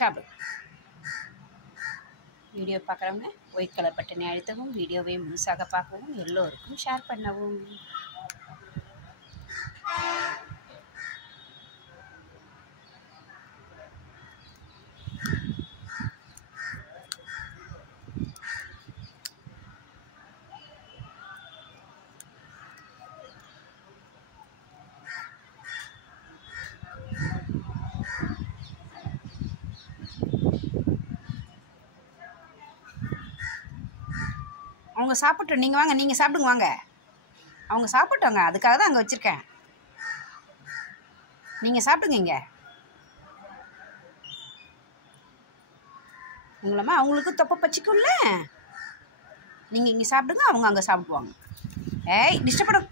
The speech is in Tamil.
சாப்பிடுங்க. வீடியோ பார்க்குறவங்க ஒயிட் கலர் பட்டனை அழுத்தவும், வீடியோவை முழுசாக பார்க்கவும், எல்லோருக்கும் ஷேர் பண்ணவும். அவங்க சாப்பிட்டோம், நீங்கள் வாங்க, நீங்கள் சாப்பிடுங்க வாங்க. அவங்க சாப்பிட்டோங்க, அதுக்காக தான் அங்கே வச்சுருக்கேன். நீங்கள் சாப்பிடுங்க. இங்கே உங்களம்மா அவங்களுக்கும் தொப்பை பச்சிக்கும்ல. நீங்கள் இங்கே சாப்பிடுங்க, அவங்க அங்கே சாப்பிடுவாங்க. ஏய் டிஸ்டர்ப் பண்ண